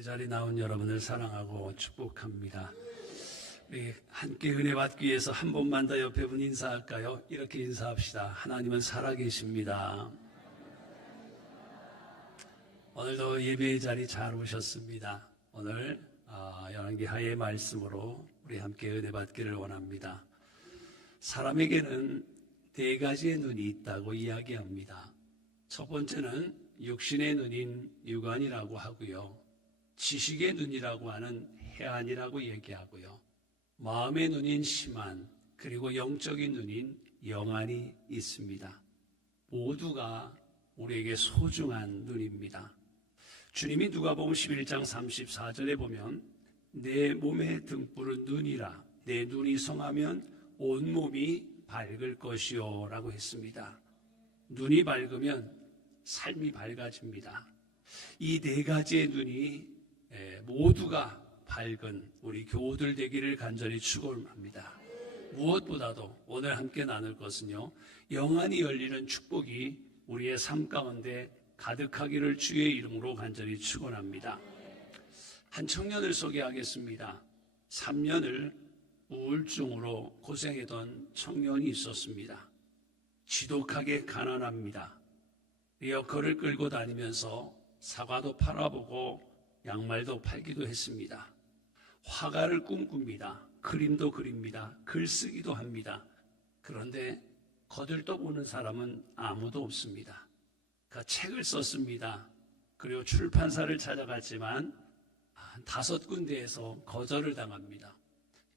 예배 자리에 나온 여러분을 사랑하고 축복합니다. 우리 함께 은혜 받기 위해서 한 번만 더 옆에 분 인사할까요? 이렇게 인사합시다. 하나님은 살아계십니다. 오늘도 예배 자리 잘 오셨습니다. 오늘 열왕기하의 말씀으로 우리 함께 은혜 받기를 원합니다. 사람에게는 네 가지의 눈이 있다고 이야기합니다. 첫 번째는 육신의 눈인 육안이라고 하고요. 지식의 눈이라고 하는 해안이라고 얘기하고요. 마음의 눈인 심안, 그리고 영적인 눈인 영안이 있습니다. 모두가 우리에게 소중한 눈입니다. 주님이 누가복음 11장 34절에 보면 내 몸의 등불은 눈이라 내 눈이 성하면 온 몸이 밝을 것이요 라고 했습니다. 눈이 밝으면 삶이 밝아집니다. 이 네 가지의 눈이 모두가 밝은 우리 교우들 되기를 간절히 축원합니다. 무엇보다도 오늘 함께 나눌 것은요, 영안이 열리는 축복이 우리의 삶 가운데 가득하기를 주의 이름으로 간절히 축원합니다. 한 청년을 소개하겠습니다. 3년을 우울증으로 고생했던 청년이 있었습니다. 지독하게 가난합니다. 리어커를 끌고 다니면서 사과도 팔아보고 양말도 팔기도 했습니다. 화가를 꿈꿉니다. 그림도 그립니다. 글쓰기도 합니다. 그런데 거들떠보는 사람은 아무도 없습니다. 그러니까 책을 썼습니다. 그리고 출판사를 찾아갔지만 5군데에서 거절을 당합니다.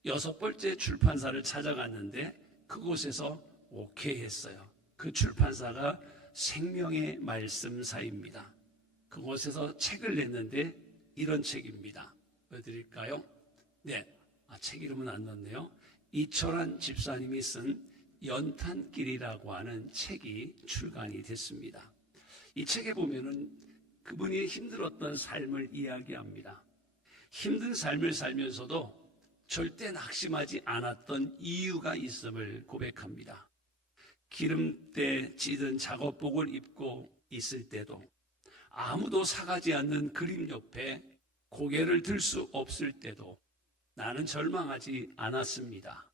6번째 출판사를 찾아갔는데 그곳에서 오케이 했어요. 그 출판사가 생명의 말씀사입니다. 그곳에서 책을 냈는데 이런 책입니다. 보여드릴까요? 네, 책 이름은 안 넣었네요. 이철환 집사님이 쓴 연탄길이라고 하는 책이 출간이 됐습니다. 이 책에 보면은 그분이 힘들었던 삶을 이야기합니다. 힘든 삶을 살면서도 절대 낙심하지 않았던 이유가 있음을 고백합니다. 기름때 찌든 작업복을 입고 있을 때도, 아무도 사가지 않는 그림 옆에 고개를 들 수 없을 때도 나는 절망하지 않았습니다.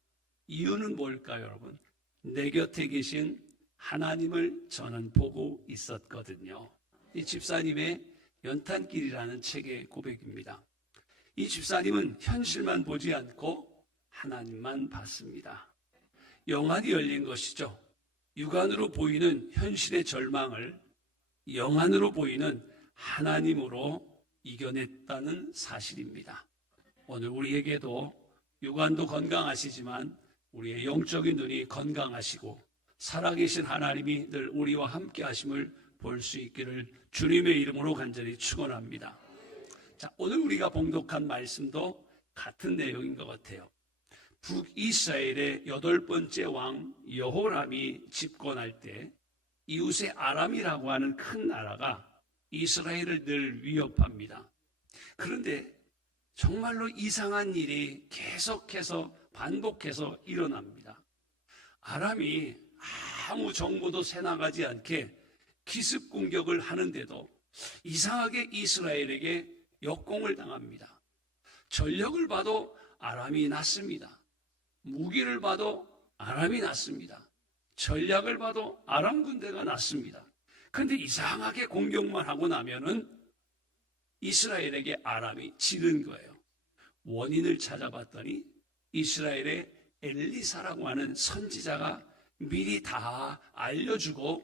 이유는 뭘까요, 여러분? 내 곁에 계신 하나님을 저는 보고 있었거든요. 이 집사님의 연탄길이라는 책의 고백입니다. 이 집사님은 현실만 보지 않고 하나님만 봤습니다. 영안이 열린 것이죠. 육안으로 보이는 현실의 절망을 영안으로 보이는 하나님으로 이겨냈다는 사실입니다. 오늘 우리에게도 육안도 건강하시지만 우리의 영적인 눈이 건강하시고 살아계신 하나님이 늘 우리와 함께 하심을 볼 수 있기를 주님의 이름으로 간절히 축원합니다. 자, 오늘 우리가 봉독한 말씀도 같은 내용인 것 같아요. 북이스라엘의 8번째 왕 여호람이 집권할 때 이웃의 아람이라고 하는 큰 나라가 이스라엘을 늘 위협합니다. 그런데 정말로 이상한 일이 계속해서 반복해서 일어납니다. 아람이 아무 정보도 새나가지 않게 기습 공격을 하는데도 이상하게 이스라엘에게 역공을 당합니다. 전력을 봐도 아람이 낫습니다. 무기를 봐도 아람이 낫습니다. 전략을 봐도 아람 군대가 낫습니다. 그런데 이상하게 공격만 하고 나면은 이스라엘에게 아람이 지는 거예요. 원인을 찾아봤더니 이스라엘의 엘리사라고 하는 선지자가 미리 다 알려주고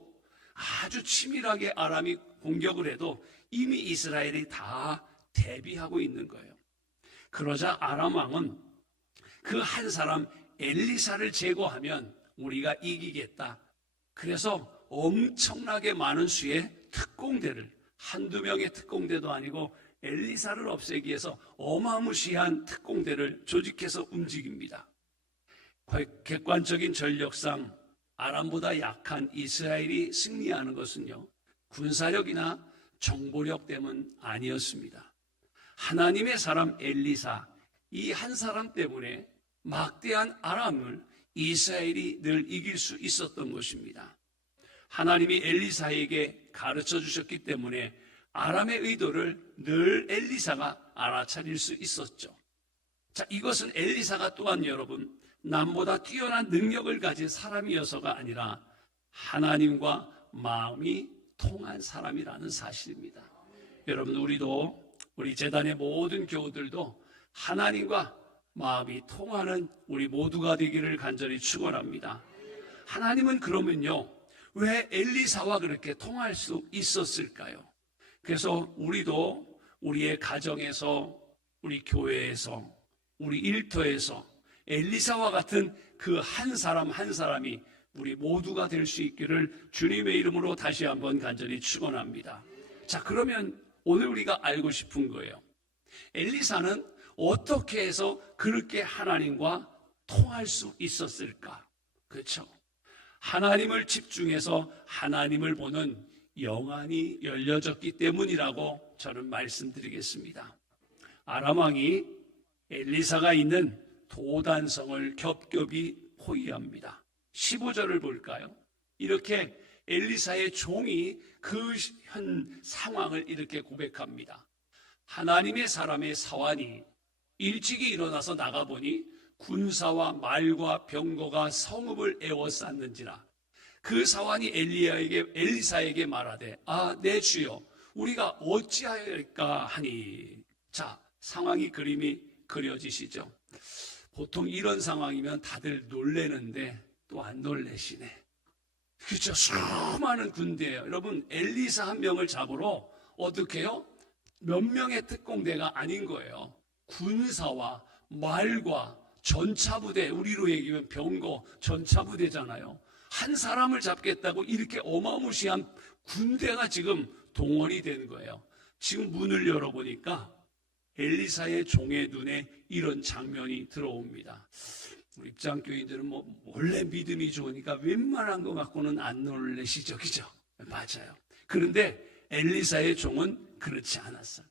아주 치밀하게 아람이 공격을 해도 이미 이스라엘이 다 대비하고 있는 거예요. 그러자 아람 왕은 그 한 사람 엘리사를 제거하면 우리가 이기겠다. 그래서 엄청나게 많은 수의 특공대를, 한두 명의 특공대도 아니고 엘리사를 없애기 위해서 어마무시한 특공대를 조직해서 움직입니다. 객관적인 전력상 아람보다 약한 이스라엘이 승리하는 것은요, 군사력이나 정보력 때문 아니었습니다. 하나님의 사람 엘리사, 이 한 사람 때문에 막대한 아람을 이스라엘이 늘 이길 수 있었던 것입니다. 하나님이 엘리사에게 가르쳐 주셨기 때문에 아람의 의도를 늘 엘리사가 알아차릴 수 있었죠. 자, 이것은 엘리사가 또한 여러분 남보다 뛰어난 능력을 가진 사람이어서가 아니라 하나님과 마음이 통한 사람이라는 사실입니다. 여러분, 우리 재단의 모든 교우들도 하나님과 마음이 통하는 우리 모두가 되기를 간절히 축원합니다. 하나님은 그러면요, 왜 엘리사와 그렇게 통할 수 있었을까요? 그래서 우리도 우리의 가정에서, 우리 교회에서, 우리 일터에서 엘리사와 같은 그 한 사람 한 사람이 우리 모두가 될 수 있기를 주님의 이름으로 다시 한번 간절히 축원합니다. 자, 그러면 오늘 우리가 알고 싶은 거예요. 엘리사는 어떻게 해서 그렇게 하나님과 통할 수 있었을까? 그렇죠? 하나님을 집중해서 하나님을 보는 영안이 열려졌기 때문이라고 저는 말씀드리겠습니다. 아람 왕이 엘리사가 있는 도단성을 겹겹이 포위합니다. 15절을 볼까요? 이렇게 엘리사의 종이 그 현 상황을 이렇게 고백합니다. 하나님의 사람의 사환이 일찍이 일어나서 나가보니 군사와 말과 병거가 성읍을 에워쌌는지라. 그 사환이 엘리사에게 말하되, 내 주여, 우리가 어찌하여할까 하니. 자, 상황이 그림이 그려지시죠? 보통 이런 상황이면 다들 놀래는데 또 안 놀래시네. 그렇죠? 수많은 군대예요. 여러분, 엘리사 한 명을 잡으러 어떻게 해요? 몇 명의 특공대가 아닌 거예요. 군사와 말과 전차부대, 우리로 얘기하면 병거, 전차부대잖아요. 한 사람을 잡겠다고 이렇게 어마무시한 군대가 지금 동원이 된 거예요. 지금 문을 열어보니까 엘리사의 종의 눈에 이런 장면이 들어옵니다. 우리 입장교인들은 원래 믿음이 좋으니까 웬만한 거 갖고는 안 놀라시죠, 그죠? 맞아요. 그런데 엘리사의 종은 그렇지 않았어요.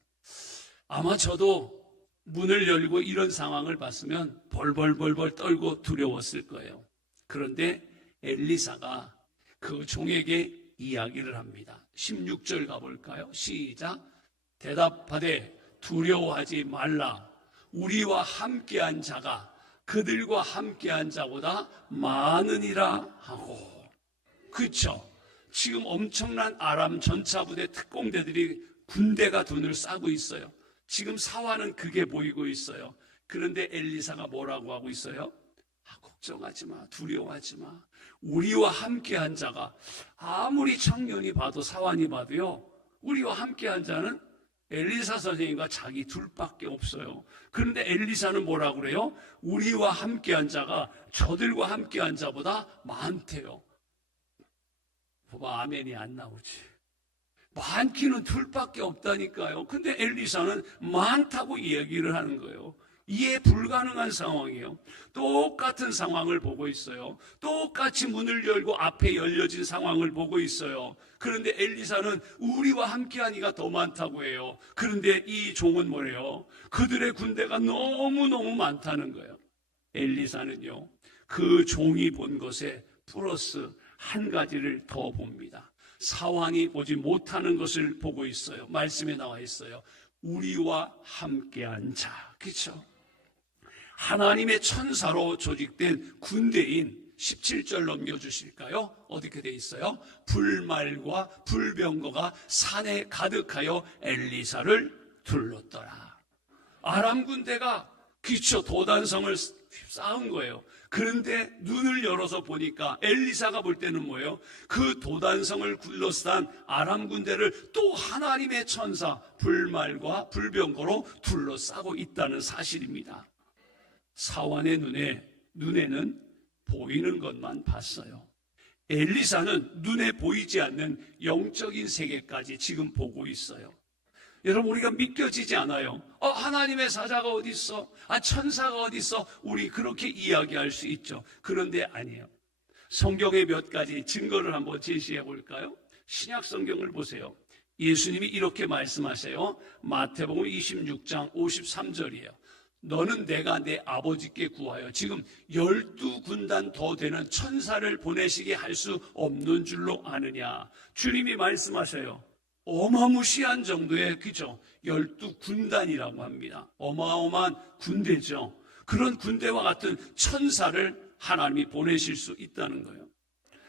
아마 저도 문을 열고 이런 상황을 봤으면 벌벌벌벌 떨고 두려웠을 거예요. 그런데 엘리사가 그 종에게 이야기를 합니다. 16절 가볼까요? 시작. 대답하되 두려워하지 말라. 우리와 함께한 자가 그들과 함께한 자보다 많으니라 하고. 그렇죠? 지금 엄청난 아람 전차부대 특공대들이 군대가 돈을 싸고 있어요. 지금 사화는 그게 보이고 있어요. 그런데 엘리사가 뭐라고 하고 있어요? 걱정하지 마, 두려워하지 마. 우리와 함께한 자가, 아무리 청년이 봐도 사환이 봐도요, 우리와 함께한 자는 엘리사 선생님과 자기 둘밖에 없어요. 그런데 엘리사는 뭐라고 그래요? 우리와 함께한 자가 저들과 함께한 자보다 많대요. 봐봐, 아멘이 안 나오지. 많기는 둘밖에 없다니까요. 근데 엘리사는 많다고 이야기를 하는 거예요. 이해 불가능한 상황이에요. 똑같은 상황을 보고 있어요. 똑같이 문을 열고 앞에 열려진 상황을 보고 있어요. 그런데 엘리사는 우리와 함께하니가 더 많다고 해요. 그런데 이 종은 뭐래요? 그들의 군대가 너무너무 많다는 거예요. 엘리사는요, 그 종이 본 것에 플러스 한 가지를 더 봅니다. 사환이 보지 못하는 것을 보고 있어요. 말씀에 나와 있어요. 우리와 함께한 자. 그렇죠? 하나님의 천사로 조직된 군대인 17절 넘겨주실까요? 어떻게 돼 있어요? 불말과 불병거가 산에 가득하여 엘리사를 둘렀더라. 아람 군대가 그쵸, 도단성을 쌓은 거예요. 그런데 눈을 열어서 보니까 엘리사가 볼 때는 뭐예요? 그 도단성을 둘러싼 아람 군대를 또 하나님의 천사 불말과 불병거로 둘러싸고 있다는 사실입니다. 사환의 눈에는 보이는 것만 봤어요. 엘리사는 눈에 보이지 않는 영적인 세계까지 지금 보고 있어요. 여러분, 우리가 믿겨지지 않아요. 하나님의 사자가 어디 있어? 천사가 어디 있어? 우리 그렇게 이야기할 수 있죠. 그런데 아니에요. 성경의 몇 가지 증거를 한번 제시해 볼까요? 신약 성경을 보세요. 예수님이 이렇게 말씀하세요. 마태복음 26장 53절이에요. 너는 내가 내 아버지께 구하여 지금 12군단 더 되는 천사를 보내시게 할 수 없는 줄로 아느냐. 주님이 말씀하세요. 어마무시한 정도의, 그죠? 12군단이라고 합니다. 어마어마한 군대죠. 그런 군대와 같은 천사를 하나님이 보내실 수 있다는 거예요.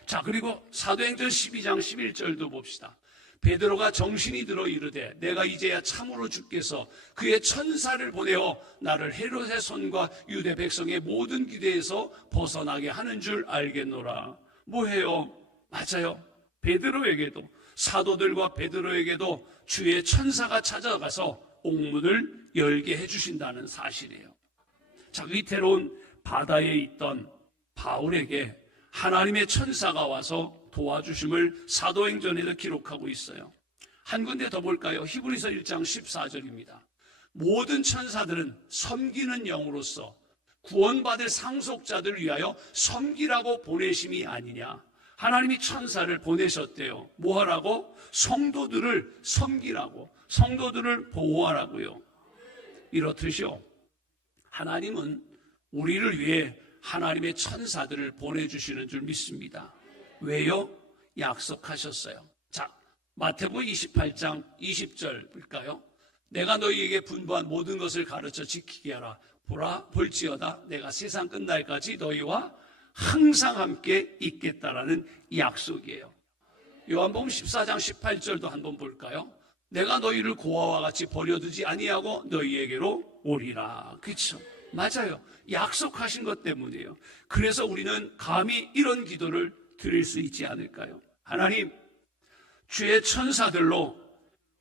자, 그리고 사도행전 12장 11절도 봅시다. 베드로가 정신이 들어 이르되 내가 이제야 참으로 주께서 그의 천사를 보내어 나를 헤롯의 손과 유대 백성의 모든 기대에서 벗어나게 하는 줄 알겠노라. 뭐해요? 맞아요. 베드로에게도, 사도들과 베드로에게도 주의 천사가 찾아가서 옥문을 열게 해주신다는 사실이에요. 자, 위태로운 바다에 있던 바울에게 하나님의 천사가 와서 도와주심을 사도행전에도 기록하고 있어요. 한 군데 더 볼까요? 히브리서 1장 14절입니다. 모든 천사들은 섬기는 영으로서 구원받을 상속자들을 위하여 섬기라고 보내심이 아니냐. 하나님이 천사를 보내셨대요. 뭐하라고? 성도들을 섬기라고, 성도들을 보호하라고요. 이렇듯이요, 하나님은 우리를 위해 하나님의 천사들을 보내주시는 줄 믿습니다. 왜요? 약속하셨어요. 자, 마태복음 28장 20절 볼까요? 내가 너희에게 분부한 모든 것을 가르쳐 지키게 하라. 보라, 볼지어다 내가 세상 끝날까지 너희와 항상 함께 있겠다라는 약속이에요. 요한복음 14장 18절도 한번 볼까요? 내가 너희를 고아와 같이 버려두지 아니하고 너희에게로 오리라. 그렇죠? 맞아요. 약속하신 것 때문이에요. 그래서 우리는 감히 이런 기도를 드릴 수 있지 않을까요? 하나님, 주의 천사들로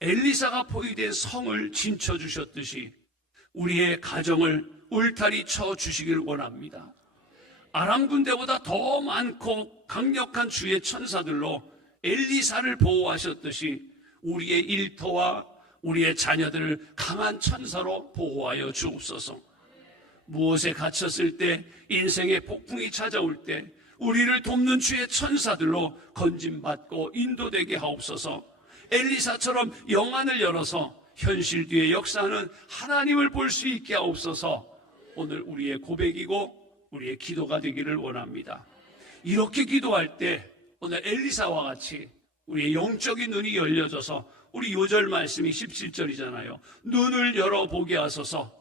엘리사가 포위된 성을 진쳐주셨듯이 우리의 가정을 울타리 쳐주시길 원합니다. 아람 군대보다 더 많고 강력한 주의 천사들로 엘리사를 보호하셨듯이 우리의 일터와 우리의 자녀들을 강한 천사로 보호하여 주옵소서. 무엇에 갇혔을 때, 인생의 폭풍이 찾아올 때 우리를 돕는 주의 천사들로 건짐받고 인도되게 하옵소서. 엘리사처럼 영안을 열어서 현실 뒤에 역사하는 하나님을 볼 수 있게 하옵소서. 오늘 우리의 고백이고 우리의 기도가 되기를 원합니다. 이렇게 기도할 때 오늘 엘리사와 같이 우리의 영적인 눈이 열려져서, 우리 요절 말씀이 17절이잖아요. 눈을 열어보게 하소서.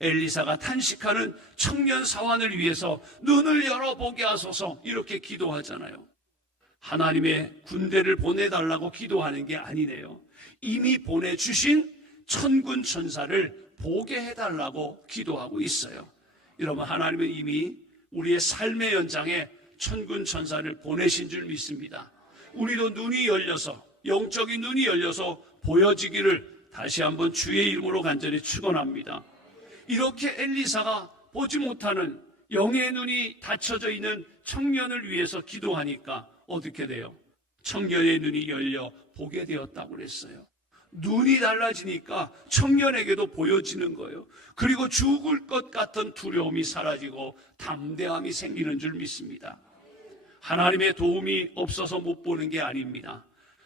엘리사가 탄식하는 청년 사환을 위해서 눈을 열어보게 하소서, 이렇게 기도하잖아요. 하나님의 군대를 보내달라고 기도하는 게 아니네요. 이미 보내주신 천군 천사를 보게 해달라고 기도하고 있어요. 여러분, 하나님은 이미 우리의 삶의 연장에 천군 천사를 보내신 줄 믿습니다. 우리도 눈이 열려서, 영적인 눈이 열려서 보여지기를 다시 한번 주의 이름으로 간절히 축원합니다. 이렇게 엘리사가 보지 못하는 영의 눈이 닫혀져 있는 청년을 위해서 기도하니까 어떻게 돼요? 청년의 눈이 열려 보게 되었다고 그랬어요. 눈이 달라지니까 청년에게도 보여지는 거예요. 그리고 죽을 것 같은 두려움이 사라지고 담대함이 생기는 줄 믿습니다. 하나님의 도움이 없어서 못 보는 게 아닙니다.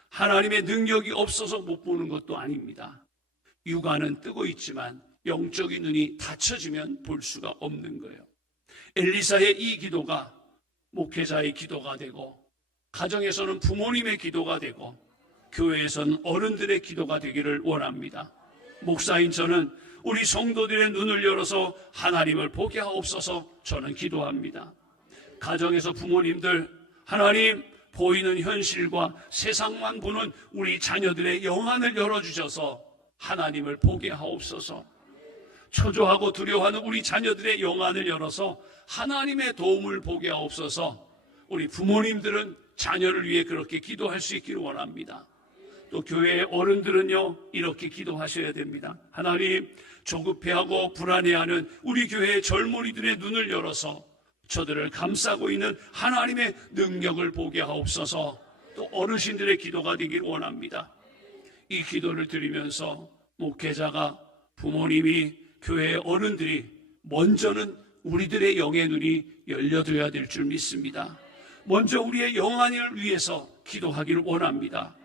하나님의 능력이 없어서 못 보는 것도 아닙니다. 육안은 뜨고 있지만 영적인 눈이 닫혀지면 볼 수가 없는 거예요. 엘리사의 이 기도가 목회자의 기도가 되고, 가정에서는 부모님의 기도가 되고, 교회에서는 어른들의 기도가 되기를 원합니다. 목사인 저는 우리 성도들의 눈을 열어서 하나님을 보게 하옵소서 저는 기도합니다. 가정에서 부모님들, 하나님, 보이는 현실과 세상만 보는 우리 자녀들의 영안을 열어주셔서 하나님을 보게 하옵소서. 초조하고 두려워하는 우리 자녀들의 영안을 열어서 하나님의 도움을 보게 하옵소서. 우리 부모님들은 자녀를 위해 그렇게 기도할 수 있기를 원합니다. 또 교회의 어른들은요, 이렇게 기도하셔야 됩니다. 하나님, 조급해하고 불안해하는 우리 교회의 젊은이들의 눈을 열어서 저들을 감싸고 있는 하나님의 능력을 보게 하옵소서. 또 어르신들의 기도가 되길 원합니다. 이 기도를 드리면서 목회자가, 부모님이, 교회의 어른들이 먼저는 우리들의 영의 눈이 열려둬야 될 줄 믿습니다. 먼저 우리의 영안을 위해서 기도하기를 원합니다.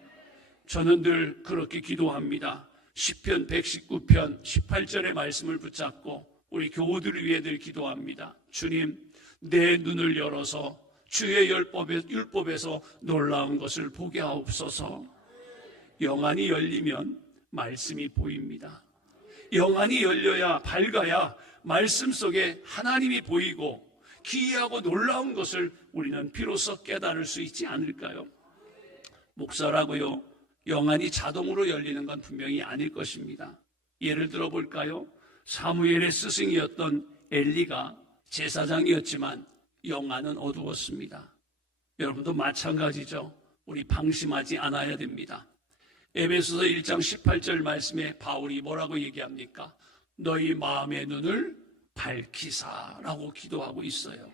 저는 늘 그렇게 기도합니다. 시편 119편 18절의 말씀을 붙잡고 우리 교우들을 위해 늘 기도합니다. 주님, 내 눈을 열어서 주의 율법에서 놀라운 것을 보게 하옵소서. 영안이 열리면 말씀이 보입니다. 영안이 열려야, 밝아야 말씀 속에 하나님이 보이고 기이하고 놀라운 것을 우리는 비로소 깨달을 수 있지 않을까요? 목사라고요, 영안이 자동으로 열리는 건 분명히 아닐 것입니다. 예를 들어 볼까요? 사무엘의 스승이었던 엘리가 제사장이었지만 영안은 어두웠습니다. 여러분도 마찬가지죠. 우리 방심하지 않아야 됩니다. 에베소서 1장 18절 말씀에 바울이 뭐라고 얘기합니까? 너희 마음의 눈을 밝히사라고 기도하고 있어요.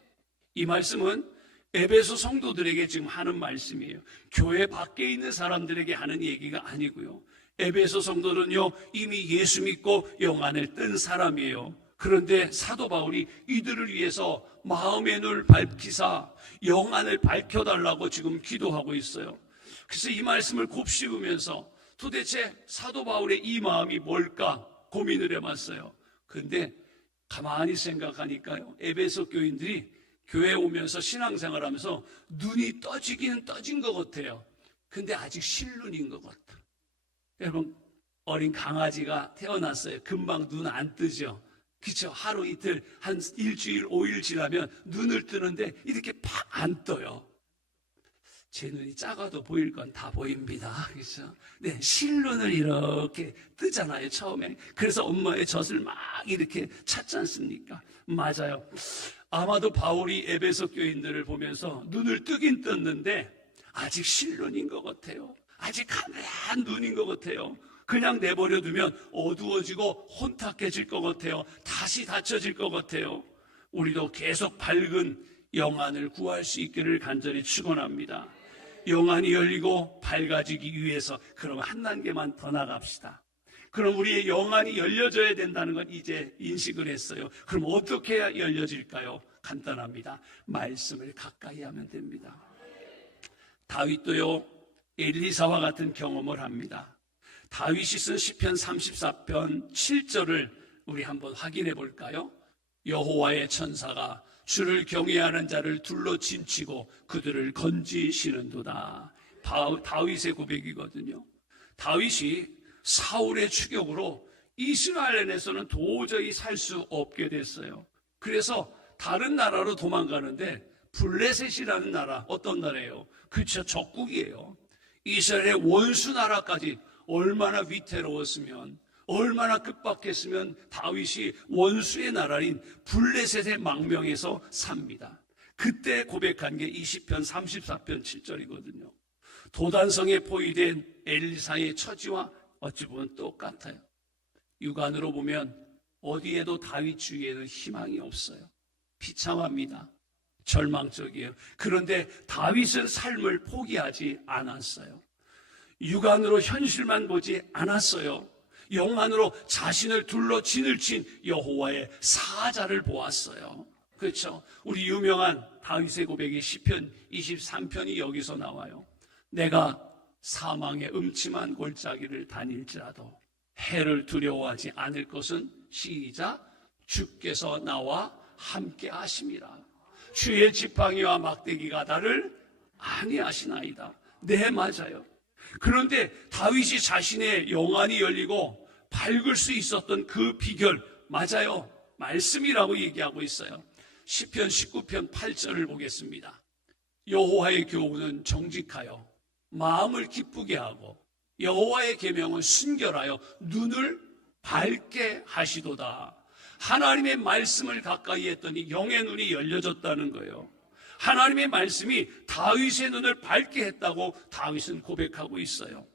이 말씀은 에베소 성도들에게 지금 하는 말씀이에요. 교회 밖에 있는 사람들에게 하는 얘기가 아니고요. 에베소 성도는요, 이미 예수 믿고 영안을 뜬 사람이에요. 그런데 사도 바울이 이들을 위해서 마음의 눈을 밝히사 영안을 밝혀달라고 지금 기도하고 있어요. 그래서 이 말씀을 곱씹으면서 도대체 사도 바울의 이 마음이 뭘까 고민을 해봤어요. 근데 가만히 생각하니까요, 에베소 교인들이 교회에 오면서 신앙생활하면서 눈이 떠지기는 떠진 것 같아요. 근데 아직 실눈인 것 같아. 여러분, 어린 강아지가 태어났어요. 금방 눈 안 뜨죠. 그렇죠? 하루 이틀, 한 일주일, 5일 지나면 눈을 뜨는데 이렇게 팍 안 떠요. 제 눈이 작아도 보일 건 다 보입니다. 그렇죠? 네, 실눈을 이렇게 뜨잖아요, 처음에. 그래서 엄마의 젖을 막 이렇게 찾지 않습니까? 맞아요. 아마도 바울이 에베소 교인들을 보면서 눈을 뜨긴 떴는데 아직 실눈인 것 같아요. 아직 가늘한 눈인 것 같아요. 그냥 내버려 두면 어두워지고 혼탁해질 것 같아요. 다시 닫혀질 것 같아요. 우리도 계속 밝은 영안을 구할 수 있기를 간절히 축원합니다. 영안이 열리고 밝아지기 위해서 그럼 한 단계만 더 나갑시다. 그럼 우리의 영안이 열려져야 된다는 건 이제 인식을 했어요. 그럼 어떻게 해야 열려질까요? 간단합니다. 말씀을 가까이 하면 됩니다. 다윗도요, 엘리사와 같은 경험을 합니다. 다윗이 쓴 시편 34편 7절을 우리 한번 확인해 볼까요? 여호와의 천사가 주를 경외하는 자를 둘러 진치고 그들을 건지시는도다. 다윗의 고백이거든요. 다윗이 사울의 추격으로 이스라엘에서는 도저히 살 수 없게 됐어요. 그래서 다른 나라로 도망가는데 블레셋이라는 나라, 어떤 나라예요? 그렇죠, 적국이에요. 이스라엘의 원수 나라까지 얼마나 위태로웠으면, 얼마나 급박했으면 다윗이 원수의 나라인 블레셋의 망명에서 삽니다. 그때 고백한 게 20편 34편 7절이거든요. 도단성에 포위된 엘리사의 처지와 어찌 보면 똑같아요. 육안으로 보면 어디에도 다윗 주위에는 희망이 없어요. 비참합니다. 절망적이에요. 그런데 다윗은 삶을 포기하지 않았어요. 육안으로 현실만 보지 않았어요. 영안으로 자신을 둘러 진을 친 여호와의 사자를 보았어요. 그렇죠? 우리 유명한 다윗의 고백이 시편 23편이 여기서 나와요. 내가 사망의 음침한 골짜기를 다닐지라도 해를 두려워하지 않을 것은 시작, 주께서 나와 함께 하심이라. 주의 지팡이와 막대기가 나를 안위하시나이다. 네, 맞아요. 그런데 다윗이 자신의 영안이 열리고 밝을 수 있었던 그 비결, 맞아요, 말씀이라고 얘기하고 있어요. 시편 19편 8절을 보겠습니다. 여호와의 교훈은 정직하여 마음을 기쁘게 하고 여호와의 계명은 순결하여 눈을 밝게 하시도다. 하나님의 말씀을 가까이 했더니 영의 눈이 열려졌다는 거예요. 하나님의 말씀이 다윗의 눈을 밝게 했다고 다윗은 고백하고 있어요.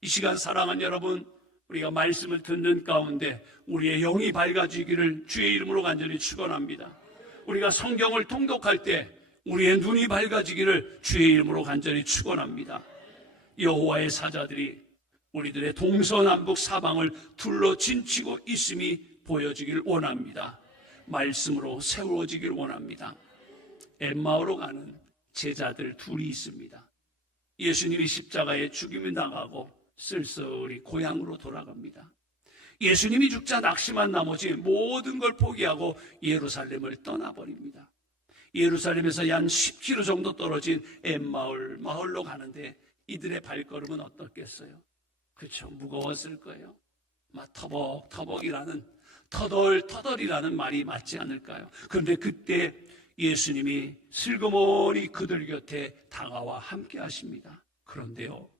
이 시간 사랑하는 여러분, 우리가 말씀을 듣는 가운데 우리의 영이 밝아지기를 주의 이름으로 간절히 축원합니다. 우리가 성경을 통독할 때 우리의 눈이 밝아지기를 주의 이름으로 간절히 축원합니다. 여호와의 사자들이 우리들의 동서남북 사방을 둘러 진치고 있음이 보여지기를 원합니다. 말씀으로 세워지기를 원합니다. 엠마오로 가는 제자들 둘이 있습니다. 예수님이 십자가에 죽임을 당하고 쓸쓸히 고향으로 돌아갑니다. 예수님이 죽자 낙심한 나머지 모든 걸 포기하고 예루살렘을 떠나버립니다. 예루살렘에서 약 10km 정도 떨어진 엠마을 마을로 가는데 이들의 발걸음은 어떻겠어요? 그렇죠. 무거웠을 거예요. 막 터벅터벅이라는 터덜터덜이라는 말이 맞지 않을까요? 그런데 그때 예수님이 슬그머니 그들 곁에 다가와 함께 하십니다. 그런데요,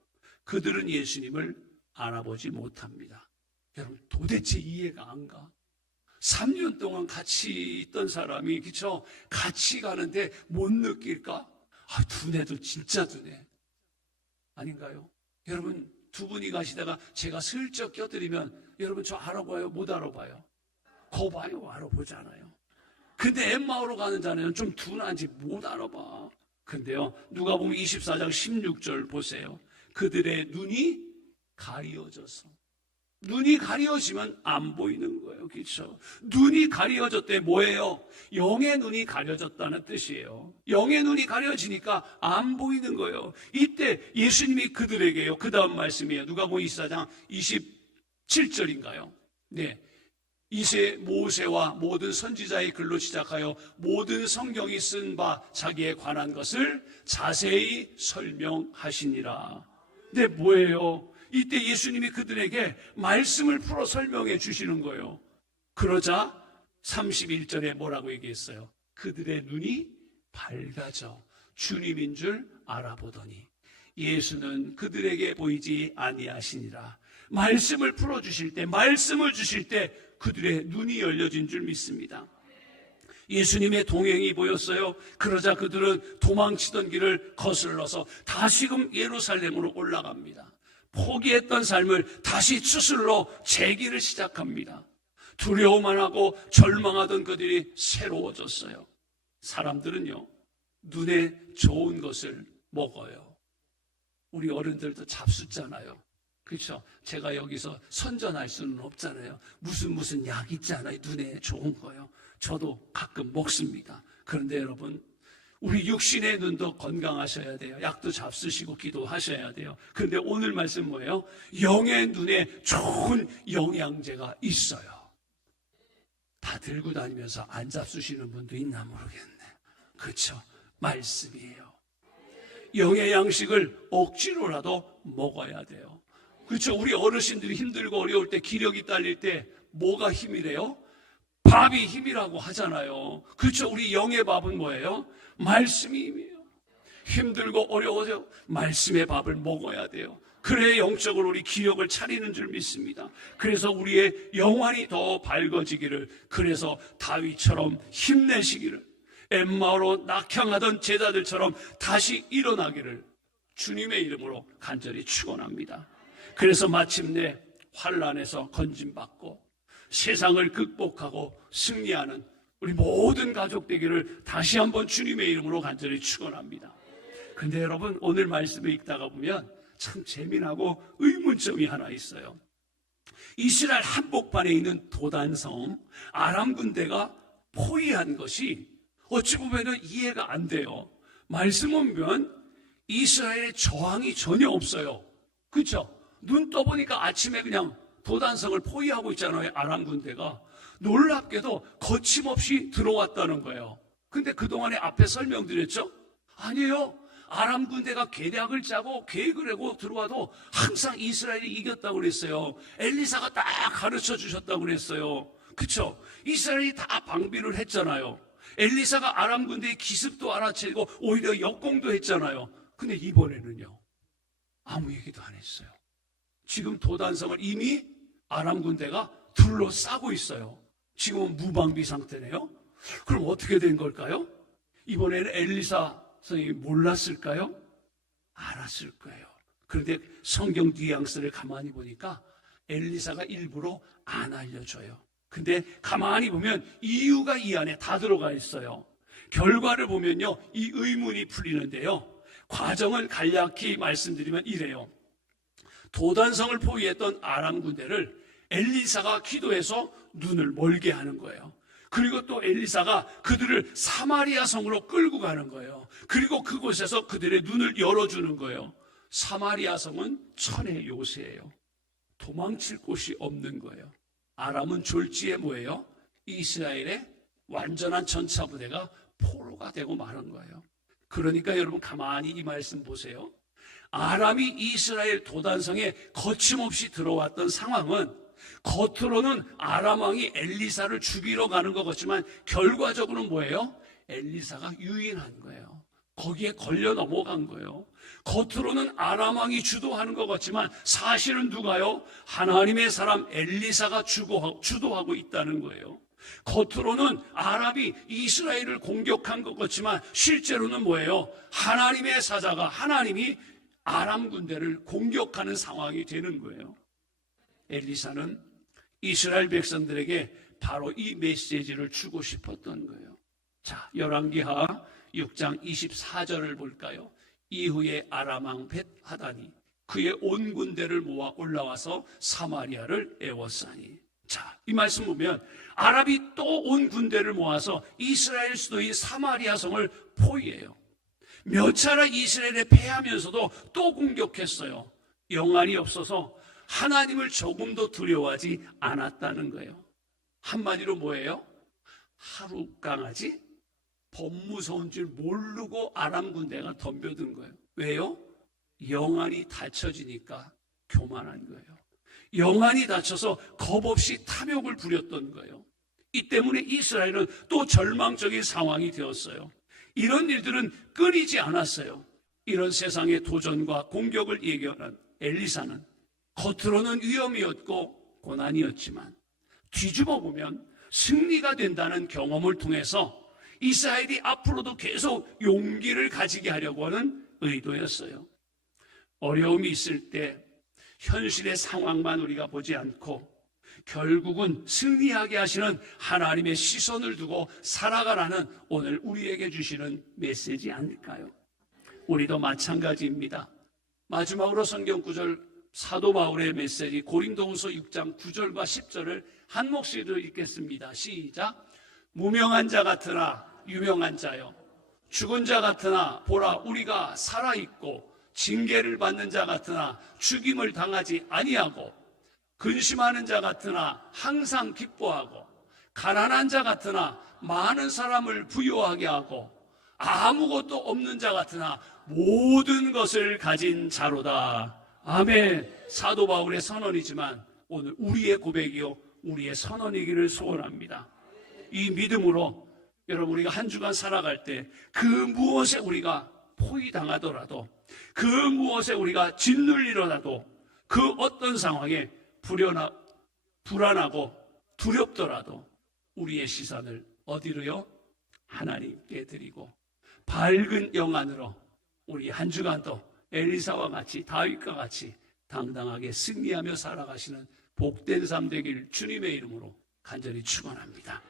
그들은 예수님을 알아보지 못합니다. 여러분, 도대체 이해가 안 가? 3년 동안 같이 있던 사람이, 그쵸? 같이 가는데 못 느낄까? 두뇌도 진짜 두뇌. 아닌가요? 여러분, 두 분이 가시다가 제가 슬쩍 껴드리면 여러분 저 알아봐요? 못 알아봐요? 거 봐요? 알아보잖아요. 근데 엠마오로 가는 자는 좀 둔한지 못 알아봐. 근데요, 누가복음 24장 16절 보세요. 그들의 눈이 가려져서. 눈이 가려지면 안 보이는 거예요. 그렇죠? 눈이 가려졌대. 뭐예요? 영의 눈이 가려졌다는 뜻이에요. 영의 눈이 가려지니까 안 보이는 거예요. 이때 예수님이 그들에게요. 그 다음 말씀이에요. 누가복음 24장 27절인가요? 네. 이새 모세와 모든 선지자의 글로 시작하여 모든 성경이 쓴 바 자기에 관한 것을 자세히 설명하시니라. 근데 뭐예요? 이때 예수님이 그들에게 말씀을 풀어 설명해 주시는 거예요. 그러자 31절에 뭐라고 얘기했어요? 그들의 눈이 밝아져 주님인 줄 알아보더니 예수는 그들에게 보이지 아니하시니라. 말씀을 풀어 주실 때, 말씀을 주실 때 그들의 눈이 열려진 줄 믿습니다. 예수님의 동행이 보였어요. 그러자 그들은 도망치던 길을 거슬러서 다시금 예루살렘으로 올라갑니다. 포기했던 삶을 다시 추슬러 재기를 시작합니다. 두려워만 하고 절망하던 그들이 새로워졌어요. 사람들은요, 눈에 좋은 것을 먹어요. 우리 어른들도 잡숫잖아요. 그렇죠? 제가 여기서 선전할 수는 없잖아요. 무슨 약 있잖아요. 눈에 좋은 거요. 저도 가끔 먹습니다. 그런데 여러분, 우리 육신의 눈도 건강하셔야 돼요. 약도 잡수시고 기도하셔야 돼요. 그런데 오늘 말씀 뭐예요? 영의 눈에 좋은 영양제가 있어요. 다 들고 다니면서 안 잡수시는 분도 있나 모르겠네. 그렇죠? 말씀이에요. 영의 양식을 억지로라도 먹어야 돼요. 그렇죠? 우리 어르신들이 힘들고 어려울 때, 기력이 딸릴 때 뭐가 힘이래요? 밥이 힘이라고 하잖아요. 그렇죠? 우리 영의 밥은 뭐예요? 말씀이 힘이에요. 힘들고 어려워서 말씀의 밥을 먹어야 돼요. 그래야 영적으로 우리 기력을 차리는 줄 믿습니다. 그래서 우리의 영혼이 더 밝아지기를, 그래서 다윗처럼 힘내시기를, 엠마오로 낙향하던 제자들처럼 다시 일어나기를 주님의 이름으로 간절히 축원합니다. 그래서 마침내 환난에서 건짐받고 세상을 극복하고 승리하는 우리 모든 가족 되기를 다시 한번 주님의 이름으로 간절히 축원합니다. 그런데 여러분, 오늘 말씀을 읽다가 보면 참 재미나고 의문점이 하나 있어요. 이스라엘 한복판에 있는 도단성 아람 군대가 포위한 것이 어찌 보면 이해가 안 돼요. 말씀을 보면 이스라엘의 저항이 전혀 없어요. 그렇죠? 눈 떠보니까 아침에 그냥 도단성을 포위하고 있잖아요. 아람 군대가. 놀랍게도 거침없이 들어왔다는 거예요. 근데 그동안에 앞에 설명드렸죠? 아니에요. 아람 군대가 계략을 짜고 계획을 하고 들어와도 항상 이스라엘이 이겼다고 그랬어요. 엘리사가 딱 가르쳐 주셨다고 그랬어요. 그쵸? 이스라엘이 다 방비를 했잖아요. 엘리사가 아람 군대의 기습도 알아채고 오히려 역공도 했잖아요. 근데 이번에는요, 아무 얘기도 안 했어요. 지금 도단성을 이미 아람 군대가 둘러싸고 있어요. 지금은 무방비 상태네요. 그럼 어떻게 된 걸까요? 이번에는 엘리사 선생님이 몰랐을까요? 알았을 거예요. 그런데 성경 뉘앙스를 가만히 보니까 엘리사가 일부러 안 알려줘요. 근데 가만히 보면 이유가 이 안에 다 들어가 있어요. 결과를 보면요, 이 의문이 풀리는데요, 과정을 간략히 말씀드리면 이래요. 도단성을 포위했던 아람 군대를 엘리사가 기도해서 눈을 멀게 하는 거예요. 그리고 또 엘리사가 그들을 사마리아 성으로 끌고 가는 거예요. 그리고 그곳에서 그들의 눈을 열어주는 거예요. 사마리아 성은 천의 요새예요. 도망칠 곳이 없는 거예요. 아람은 졸지에 뭐예요? 이스라엘의 완전한 전차부대가 포로가 되고 마는 거예요. 그러니까 여러분 가만히 이 말씀 보세요. 아람이 이스라엘 도단성에 거침없이 들어왔던 상황은 겉으로는 아람 왕이 엘리사를 죽이러 가는 것 같지만 결과적으로는 뭐예요? 엘리사가 유인한 거예요. 거기에 걸려 넘어간 거예요. 겉으로는 아람 왕이 주도하는 것 같지만 사실은 누가요? 하나님의 사람 엘리사가 주도하고 있다는 거예요. 겉으로는 아람이 이스라엘을 공격한 것 같지만 실제로는 뭐예요? 하나님의 사자가 하나님이 아람 군대를 공격하는 상황이 되는 거예요. 엘리사는 이스라엘 백성들에게 바로 이 메시지를 주고 싶었던 거예요. 자, 열왕기하 6장 24절을 볼까요? 이후에 아람 왕 벳하단이 그의 온 군대를 모아 올라와서 사마리아를 애워싸니. 자, 이 말씀 보면 아람이 또 온 군대를 모아서 이스라엘 수도인 사마리아 성을 포위해요. 몇 차례 이스라엘에 패하면서도 또 공격했어요. 영안이 없어서 하나님을 조금도 두려워하지 않았다는 거예요. 한마디로 뭐예요? 하루 강아지? 범 무서운 줄 모르고 아람 군대가 덤벼든 거예요. 왜요? 영안이 닫혀지니까 교만한 거예요. 영안이 닫혀서 겁없이 탐욕을 부렸던 거예요. 이 때문에 이스라엘은 또 절망적인 상황이 되었어요. 이런 일들은 끊이지 않았어요. 이런 세상의 도전과 공격을 예견한 엘리사는 겉으로는 위험이었고 고난이었지만 뒤집어 보면 승리가 된다는 경험을 통해서 이스라엘이 앞으로도 계속 용기를 가지게 하려고 하는 의도였어요. 어려움이 있을 때 현실의 상황만 우리가 보지 않고 결국은 승리하게 하시는 하나님의 시선을 두고 살아가라는 오늘 우리에게 주시는 메시지 아닐까요? 우리도 마찬가지입니다. 마지막으로 성경 구절 사도 바울의 메시지 고린도후서 6장 9절과 10절을 한 목소리로 읽겠습니다. 시작. 무명한 자 같으나 유명한 자요, 죽은 자 같으나 보라 우리가 살아있고, 징계를 받는 자 같으나 죽임을 당하지 아니하고, 근심하는 자 같으나 항상 기뻐하고, 가난한 자 같으나 많은 사람을 부유하게 하고, 아무것도 없는 자 같으나 모든 것을 가진 자로다. 아멘. 사도 바울의 선언이지만 오늘 우리의 고백이요 우리의 선언이기를 소원합니다. 이 믿음으로 여러분, 우리가 한 주간 살아갈 때 그 무엇에 우리가 포위당하더라도, 그 무엇에 우리가 짓눌리더라도, 그 어떤 상황에 불안하고 두렵더라도 우리의 시선을 어디로요? 하나님께 드리고 밝은 영안으로 우리 한 주간도 엘리사와 같이, 다윗과 같이 당당하게 승리하며 살아가시는 복된 삶 되길 주님의 이름으로 간절히 축원합니다.